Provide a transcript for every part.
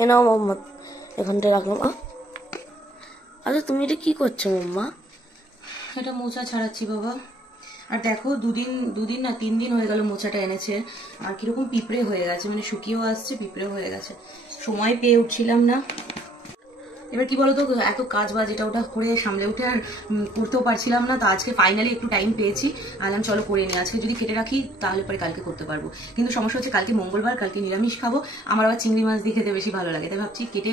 এ নাও মাম্মা, এখানটায় রাখলাম। আচ্ছা তুমি এটা কি করছো মাম্মা? এটা মোচা ছাড়াচ্ছি বাবা। আর দেখো দুদিন না 3 দিন হয়ে গেল মোচাটা এনেছে, আর কিরকম পিঁপড়ে হয়ে গেছে, মানে শুকিয়েও আসছে, পিঁপড়ে হয়ে গেছে। সময় পেয়ে উঠছিলাম না। এবার কি বলতো, এত কাজ বাজ এটা ওটা করে সামলে উঠে আর করতেও পারছিলাম না। তো আজকে ফাইনালি একটু টাইম পেয়েছি, আলাম চলো করে নিই। আজকে যদি কেটে রাখি তাহলে পরে কালকে করতে পারবো, কিন্তু সমস্যা হচ্ছে কালকে মঙ্গলবার, কালকে নিরামিষ খাবো। আমার আবার চিংড়ি মাছ দিয়ে খেতে বেশি ভালো লাগে, তাই ভাবছি কেটে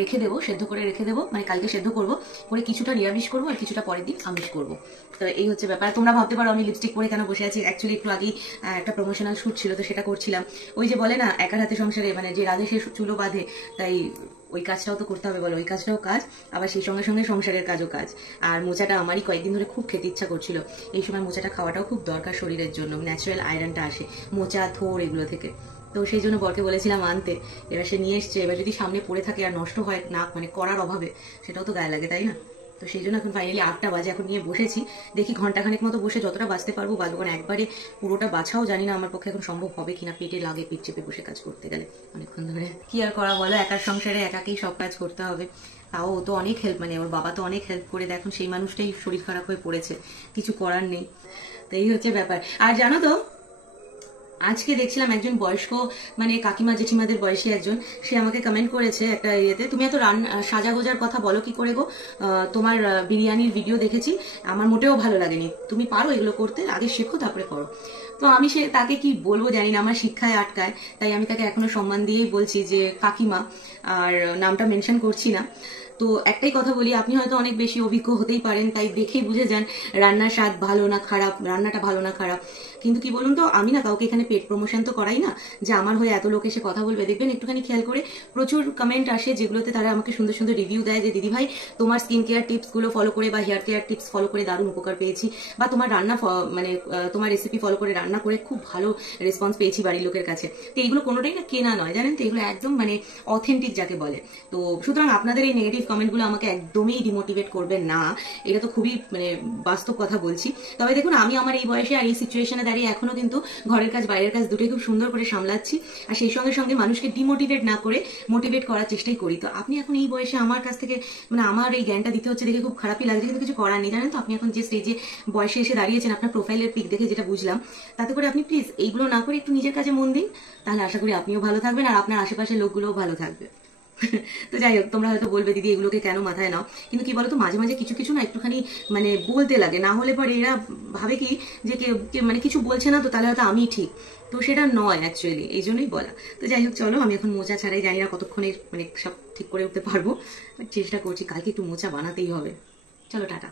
রেখে দেবো, সেদ্ধ করে রেখে দেবো, মানে কালকে সেদ্ধ করবো, করে কিছুটা নিরামিষ করবো আর কিছুটা পরের দিন আমিষ করবো। তো এই হচ্ছে ব্যাপার। তোমরা ভাবতে পারো আমি লিপস্টিক পরে কেন বসে আছি, অ্যাকচুয়ালি একটু আগেই একটা প্রমোশনাল শুট ছিল, তো সেটা করছিলাম। ওই যে বলে না একার হাতে সংসারে, মানে যে রাধে সে চুলো বাঁধে, তাই ওই কাজটাও তো করতে হবে বলো, ওই কাজটাও কাজ, আবার সেই সঙ্গে সঙ্গে সংসারের কাজও কাজ। আর মোচাটা আমারই কয়েকদিন ধরে খুব খেতে ইচ্ছা করছিল। এই সময় মোচাটা খাওয়াটাও খুব দরকার শরীরের জন্য, ন্যাচারাল আয়রনটা আসে মোচা, থোর এগুলো থেকে। তো সেই জন্য বরকে বলেছিলাম আনতে, এবার সে নিয়ে এসছে। এবার যদি সামনে পড়ে থাকে আর নষ্ট হয় না, মানে করার অভাবে, সেটাও তো গায়ে লাগে, তাই না? তো সেই জন্য এখন ফাইনালি 8টা বাজে, এখন নিয়ে বসেছি। দেখি ঘন্টাখানেক মতো বসে যতটা বাঁচতে পারবো বাঁচবো, কারণ একবারে পুরোটা বাছাও জানি না আমার পক্ষে এখন সম্ভব হবে কিনা, পেটে লাগে, পেট চেপে বসে কাজ করতে গেলে অনেকক্ষণ ধরে। কি আর করা বলো, একার সংসারে একাকেই সব কাজ করতে হবে। তাও ও তো অনেক হেল্প, মানে ওর বাবা তো অনেক হেল্প করে, দেখুন সেই মানুষটাই শরীর খারাপ হয়ে পড়েছে, কিছু করার নেই। তো এই হচ্ছে ব্যাপার। আর জানো তো, আজকে দেখছিলাম একজন বয়স্ক, মানে কাকিমা জেঠিমাদের বয়সী একজন, সে আমাকে কমেন্ট করেছে একটা ইয়েতে, তুমি এত সাজা গোজার কথা বলো কি করে গো, তোমার বিরিয়ানির ভিডিও দেখেছি, আমার মোটেও ভালো লাগেনি, তুমি পারো এগুলো করতে, আগে শেখো তারপরে করো। তো আমি তাকে কি বলবো জানি না, আমার শিক্ষায় আটকায়, তাই আমি তাকে এখনো সম্মান দিয়েই বলছি যে কাকিমা, আর নামটা মেনশন করছি না। তো একটাই কথা বলি, আপনি হয়তো অনেক বেশি অভিজ্ঞ হতেই পারেন, তাই দেখেই বুঝে যান রান্নার স্বাদ ভালো না খারাপ, রান্নাটা ভালো না খারাপ। কিন্তু কি বলুন তো, আমি না কাউকে এখানে পেট প্রমোশন তো করাই না যে আমার হয়ে এত লোক এসে কথা বলবে। দেখবেন একটুখানি খেয়াল করে প্রচুর কমেন্ট আসে, যেগুলোতে তারা আমাকে সুন্দর সুন্দর রিভিউ দেয় যে দিদি ভাই তোমার স্কিন কেয়ার টিপস গুলো ফলো করে বা হেয়ার কেয়ার টিপস ফলো করে দারুণ উপকার পেয়েছি, বা তোমার রান্না মানে তোমার রেসিপি ফলো করে রান্না করে খুব ভালো রেসপন্স পেয়েছি বাড়ির লোকের কাছে। তো এইগুলো কোনোটাই না কেনা নয়, জানেন তো, এগুলো একদম মানে অথেন্টিক যাকে বলে। তো সুতরাং আপনাদের এই নেগেটিভ কমেন্টগুলো আমাকে একদমই ডিমোটিভেট করবে না, এটা তো খুবই মানে বাস্তব কথা বলছি। তবে দেখুন, আমি আমার এই বয়সে আর এই সিচুয়েশনে দাঁড়িয়ে এখনো কিন্তু ঘরের কাজ বাইরের কাজ দুটোই খুব সুন্দর করে সামলাচ্ছি, আর সেই সঙ্গে সঙ্গে মানুষকে ডিমোটিভেট না করে মোটিভেট করার চেষ্টাই করি। তো আপনি এখন এই বয়সে আমার কাছ থেকে মানে আমার এই জ্ঞানটা দিতে হচ্ছে দেখে খুব খারাপই লাগছে, কিন্তু কিছু করার নেই। জানেন তো, আপনি এখন যে স্টেজে বয়সে এসে দাঁড়িয়েছেন, আপনার প্রোফাইলের পিক দেখে যেটা বুঝলাম, তাতে করে আপনি প্লিজ এইগুলো না করে একটু নিজের কাজে মন দিন, তাহলে আশা করি আপনিও ভালো থাকবেন আর আপনার আশেপাশের লোকগুলোও ভালো থাকবে। তো যাই হোক, তোমরা হয়তো বলবে দিদি এগুলোকে কেন মাথায় নাও, কিন্তু কি বলতো, মাঝে মাঝে কিছু কিছু না একটুখানি মানে বলতে লাগে, না হলে পরে এরা ভাবে কি যে মানে কিছু বলছে না তো তাহলে হয়তো আমি ঠিক, তো সেটা নয় অ্যাকচুয়ালি, এই জন্যই বলা। তো যাই হোক চলো, আমি এখন মোচা ছাড়াই জানি না কতক্ষণে মানে সব ঠিক করে উঠতে পারবো, চেষ্টা করছি, কালকে একটু মোচা বানাতেই হবে। চলো টাটা।